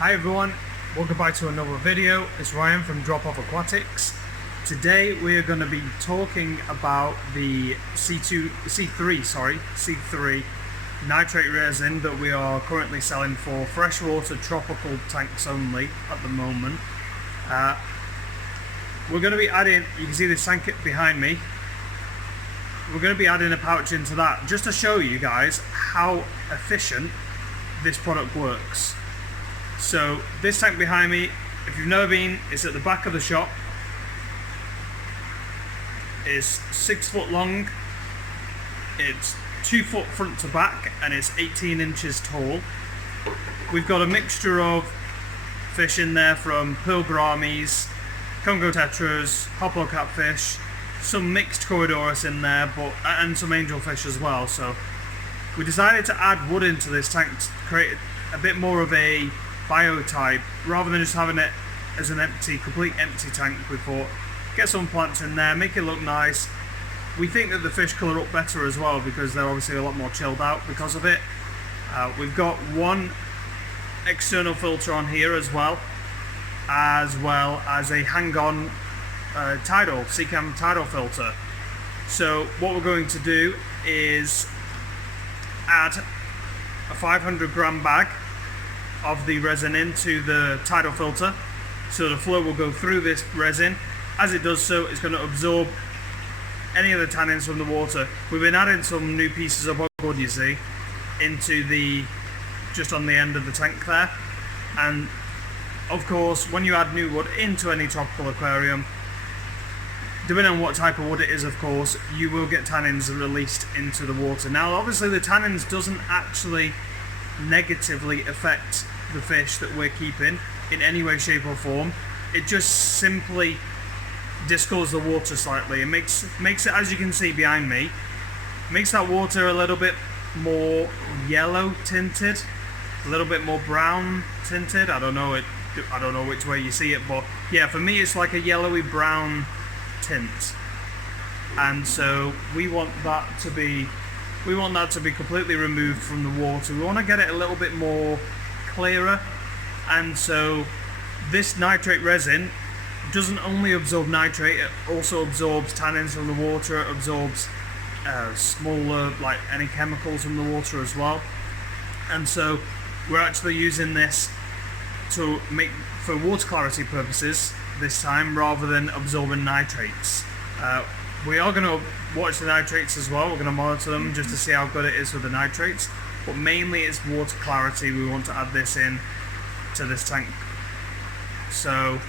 Hi everyone, welcome back to another video. It's Ryan from Drop Off Aquatics. Today we are going to be talking about the C3 nitrate resin that we are currently selling for freshwater tropical tanks only at the moment. We're going to be adding, you can see this tank behind me, we're going to be adding a pouch into that just to show you guys how efficient this product works. So this tank behind me, if you've never been, it's at the back of the shop. It's 6 foot long, it's 2 foot front to back, and it's 18 inches tall. We've got a mixture of fish in there from pearl gouramis, Congo tetras, hoplo catfish, some mixed corydoras in there, and some angelfish as well. So we decided to add wood into this tank to create a bit more of a biotype rather than just having it as an complete empty tank. We thought, get some plants in there, make it look nice. We think that the fish colour up better as well because they're obviously a lot more chilled out because of it. We've got one external filter on here as well as a hang-on Seacam tidal filter. So what we're going to do is add a 500 gram bag of the resin into the tidal filter, so the flow will go through this resin. As it does so, it's going to absorb any of the tannins from the water. We've been adding some new pieces of wood, you see, into just on the end of the tank there. And of course, when you add new wood into any tropical aquarium, depending on what type of wood it is, of course, you will get tannins released into the water. Now, obviously, the tannins doesn't actually negatively affect the fish that we're keeping in any way, shape or form. It just simply discolors the water slightly. It makes it, as you can see behind me, makes that water a little bit more yellow tinted, a little bit more brown tinted. I don't know which way you see it, but yeah, for me it's like a yellowy brown tint. And so we want that to be completely removed from the water. We want to get it a little bit more clearer, and so this nitrate resin doesn't only absorb nitrate, it also absorbs tannins from the water. It absorbs smaller, like any chemicals from the water as well. And so we're actually using this to make for water clarity purposes this time, rather than absorbing nitrates. We are going to watch the nitrates as well. We're going to monitor them just to see how good it is with the nitrates, but mainly it's water clarity. We want to add this in to this tank. So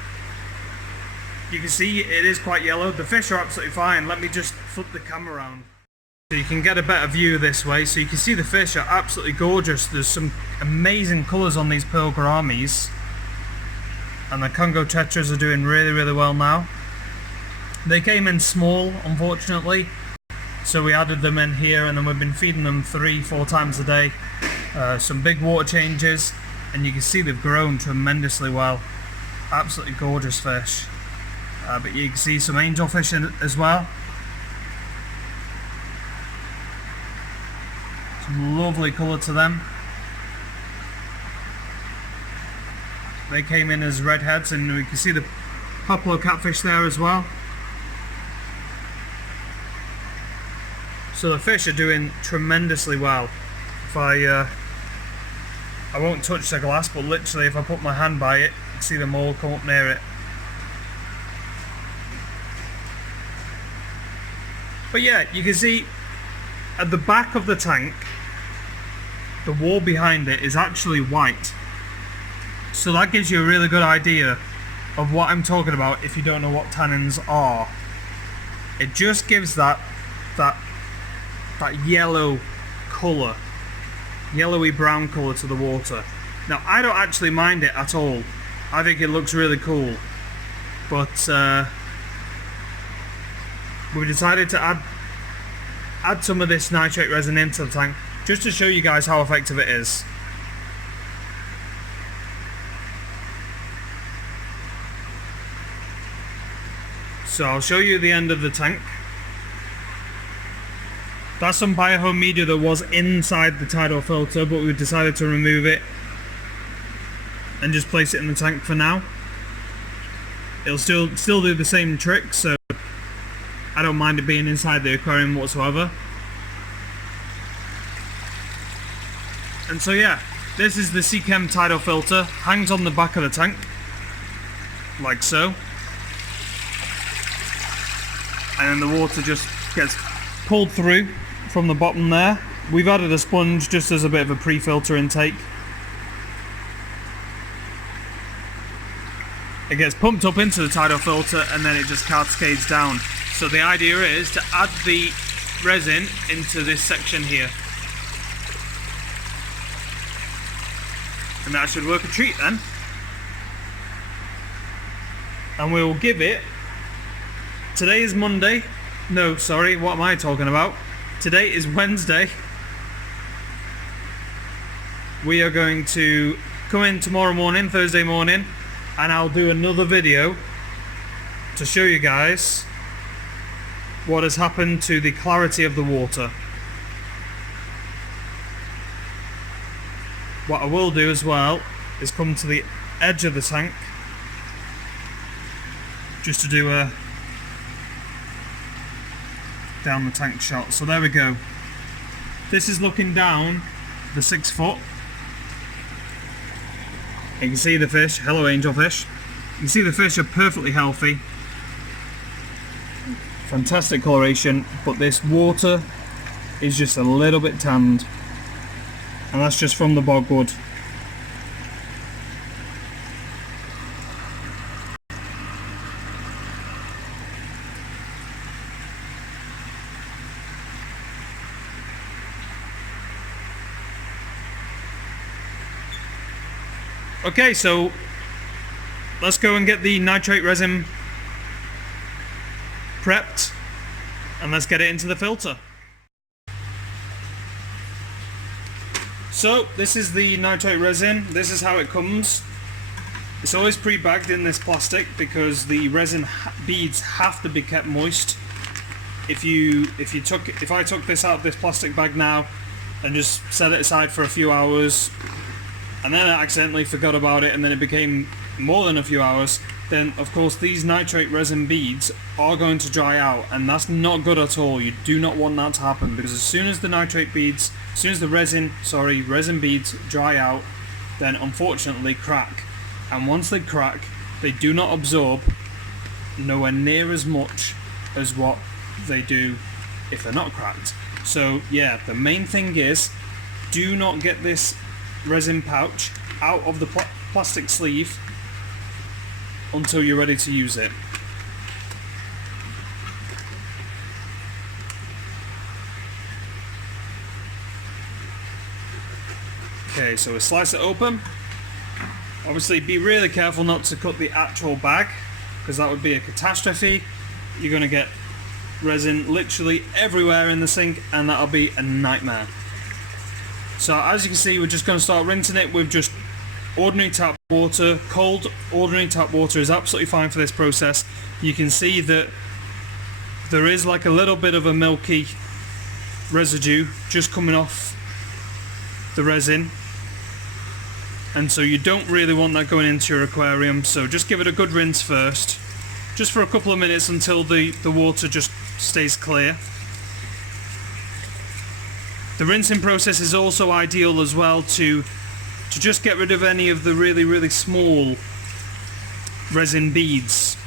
you can see it is quite yellow. The fish are absolutely fine. Let me just flip the camera around so you can get a better view this way. So you can see the fish are absolutely gorgeous. There's some amazing colours on these pearl gouramis, and the Congo tetras are doing really, really well now. They came in small, unfortunately, so we added them in here, and then we've been feeding them 3-4 times a day. Some big water changes, and you can see they've grown tremendously well. Absolutely gorgeous fish. But you can see some angelfish in it as well. Some lovely colour to them. They came in as redheads, and we can see the hoplo catfish there as well. So the fish are doing tremendously well. If I won't touch the glass, but literally if I put my hand by it, you can see them all come up near it. But yeah, you can see at the back of the tank, the wall behind it is actually white. So that gives you a really good idea of what I'm talking about if you don't know what tannins are. It just gives that yellow colour, yellowy brown colour to the water. Now, I don't actually mind it at all. I think it looks really cool. But we decided to add some of this nitrate resin into the tank just to show you guys how effective it is. So I'll show you the end of the tank. That's some biohome media that was inside the tidal filter, but we decided to remove it and just place it in the tank for now. It'll still do the same trick, so I don't mind it being inside the aquarium whatsoever. And so yeah, this is the Seachem tidal filter, hangs on the back of the tank, like so. And then the water just gets pulled through from the bottom there. We've added a sponge just as a bit of a pre-filter intake. It gets pumped up into the tidal filter and then it just cascades down. So the idea is to add the resin into this section here. And that should work a treat then. And we'll give it, today is Monday, no sorry, what am I talking about? Today is Wednesday. We are going to come in tomorrow morning, Thursday morning, and I'll do another video to show you guys what has happened to the clarity of the water. What I will do as well is come to the edge of the tank just to do a down the tank shot. So there we go. This is looking down the 6 foot. You can see the fish. Hello angelfish. You can see the fish are perfectly healthy. Fantastic coloration, but this water is just a little bit tanned. And that's just from the bogwood. Okay, so let's go and get the nitrate resin prepped and let's get it into the filter. So this is the nitrate resin. This is how it comes. It's always pre-bagged in this plastic because the resin beads have to be kept moist. If I took this out of this plastic bag now and just set it aside for a few hours and then I accidentally forgot about it and then it became more than a few hours, then of course these nitrate resin beads are going to dry out, and that's not good at all. You do not want that to happen, because as soon as the nitrate beads, as soon as the resin beads dry out, then unfortunately crack. And once they crack, they do not absorb nowhere near as much as what they do if they're not cracked. So yeah, the main thing is, do not get this resin pouch out of the plastic sleeve until you're ready to use it. Okay, so we slice it open. Obviously be really careful not to cut the actual bag, because that would be a catastrophe. You're going to get resin literally everywhere in the sink and that'll be a nightmare. So as you can see, we're just going to start rinsing it with just ordinary tap water. Cold ordinary tap water is absolutely fine for this process. You can see that there is like a little bit of a milky residue just coming off the resin, and so you don't really want that going into your aquarium. So just give it a good rinse first, just for a couple of minutes until the water just stays clear. The rinsing process is also ideal as well to just get rid of any of the really small resin beads.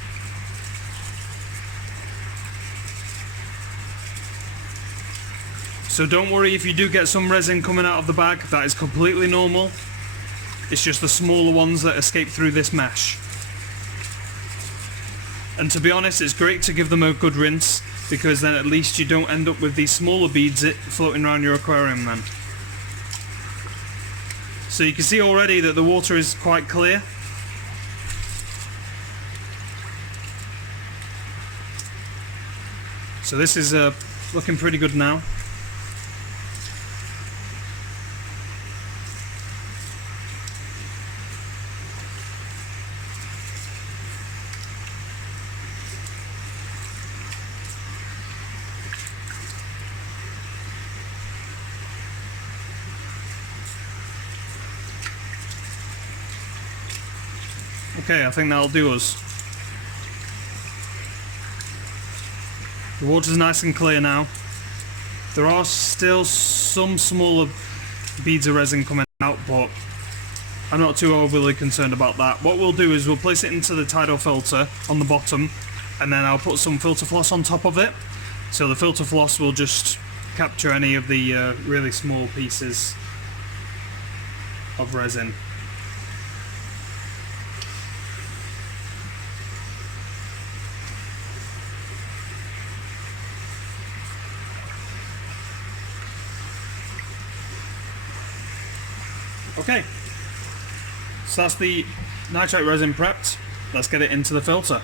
So don't worry if you do get some resin coming out of the bag, that is completely normal. It's just the smaller ones that escape through this mesh. And to be honest, it's great to give them a good rinse, because then at least you don't end up with these smaller beads floating around your aquarium then. So you can see already that the water is quite clear. So this is looking pretty good now. Okay, I think that'll do us. The water's nice and clear now. There are still some smaller beads of resin coming out, but I'm not too overly concerned about that. What we'll do is we'll place it into the tidal filter on the bottom, and then I'll put some filter floss on top of it. So the filter floss will just capture any of the really small pieces of resin. Okay, so that's the nitrate resin prepped. Let's get it into the filter.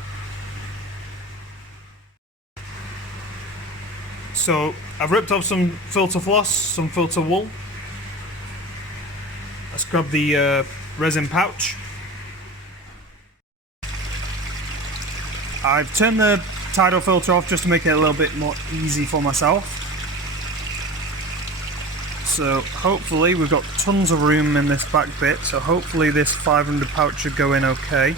So I've ripped off some filter floss, some filter wool. Let's grab the resin pouch. I've turned the tidal filter off just to make it a little bit more easy for myself. So hopefully we've got tons of room in this back bit, so hopefully this 500 pouch should go in okay.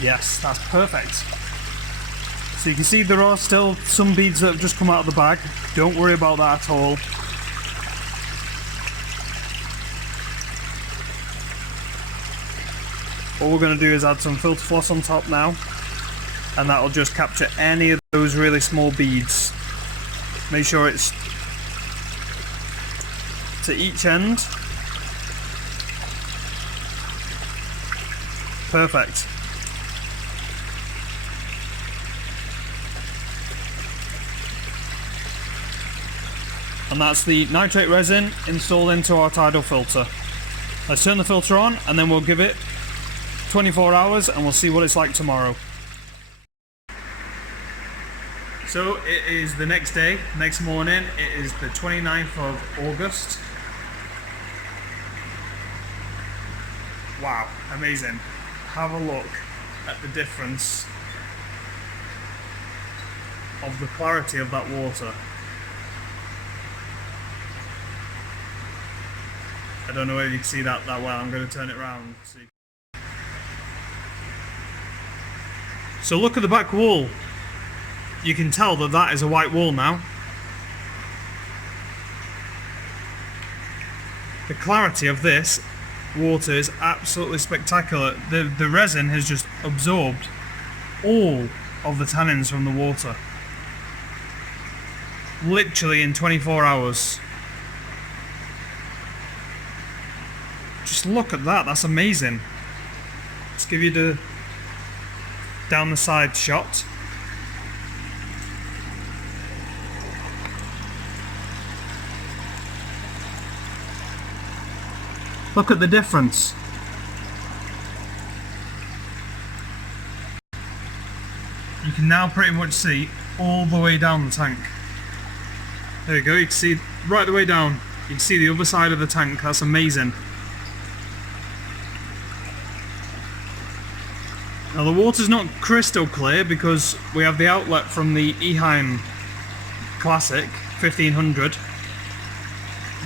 Yes, that's perfect. So you can see there are still some beads that have just come out of the bag. Don't worry about that at all. All we're going to do is add some filter floss on top now, and that will just capture any of those really small beads. Make sure it's to each end. Perfect. And that's the nitrate resin installed into our tidal filter. Let's turn the filter on and then we'll give it 24 hours and we'll see what it's like tomorrow. So it is the next day, next morning. It is the 29th of August. Wow, amazing. Have a look at the difference of the clarity of that water. I don't know if you can see that well. I'm going to turn it around. So look at the back wall. You can tell that that is a white wall now. The clarity of this water is absolutely spectacular. The resin has just absorbed all of the tannins from the water. Literally in 24 hours. Just look at that, that's amazing. Let's give you the down the side shot. Look at the difference. You can now pretty much see all the way down the tank. There you go, you can see right the way down. You can see the other side of the tank, that's amazing. Now the water's not crystal clear because we have the outlet from the Eheim Classic 1500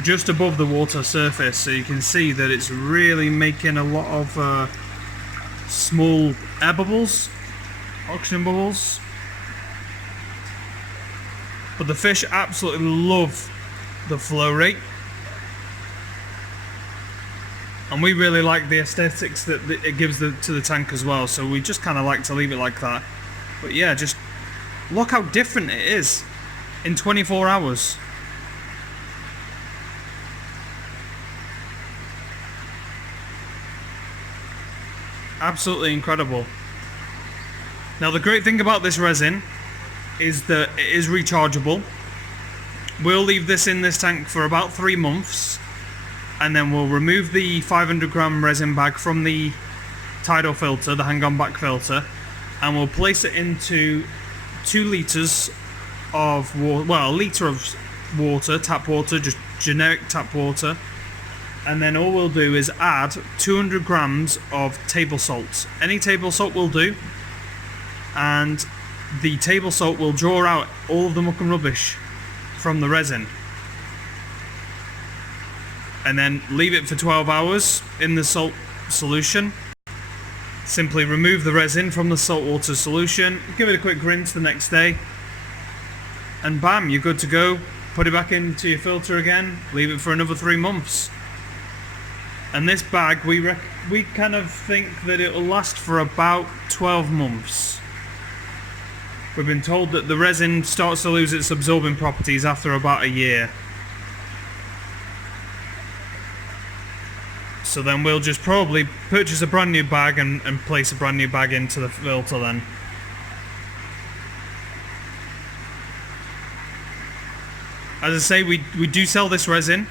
just above the water surface, so you can see that it's really making a lot of small air bubbles, oxygen bubbles. But the fish absolutely love the flow rate. And we really like the aesthetics that it gives to the tank as well, so we just kind of like to leave it like that. But yeah, just look how different it is in 24 hours. Absolutely incredible. Now the great thing about this resin is that it is rechargeable. We'll leave this in this tank for about 3 months, and then we'll remove the 500 gram resin bag from the tidal filter, the hang-on back filter, and we'll place it into 2 litres of water, well, a litre of water, tap water, just generic tap water, and then all we'll do is add 200 grams of table salt. Any table salt will do, and the table salt will draw out all of the muck and rubbish from the resin, and then leave it for 12 hours in the salt solution. Simply remove the resin from the saltwater solution, give it a quick rinse the next day, and bam, you're good to go. Put it back into your filter again, leave it for another 3 months. And this bag, we kind of think that it will last for about 12 months. We've been told that the resin starts to lose its absorbing properties after about a year. So then we'll just probably purchase a brand new bag and place a brand new bag into the filter then. As I say, we do sell this resin.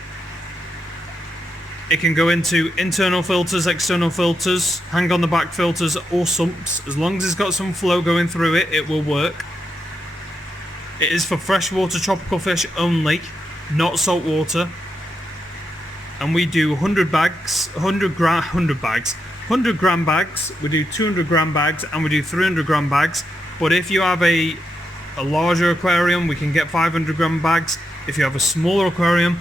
It can go into internal filters, external filters, hang on the back filters, or sumps. As long as it's got some flow going through it, it will work. It is for freshwater tropical fish only, not saltwater. And we do 100 gram bags, we do 200 gram bags, and we do 300 gram bags. But if you have a larger aquarium, we can get 500 gram bags. If you have a smaller aquarium,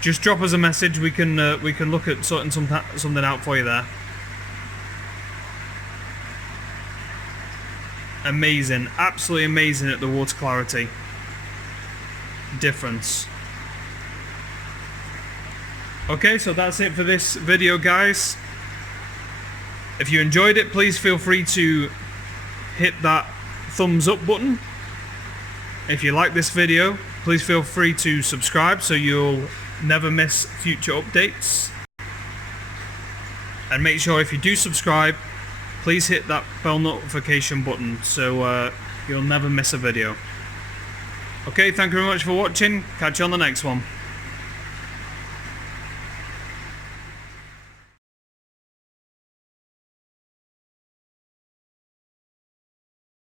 just drop us a message. We can look at sorting something out for you there. Amazing, absolutely amazing at the water clarity difference. Okay, so that's it for this video, guys. If you enjoyed it, please feel free to hit that thumbs up button. If you like this video, please feel free to subscribe so you'll never miss future updates. And make sure if you do subscribe, please hit that bell notification button so you'll never miss a video. Okay, thank you very much for watching. Catch you on the next one.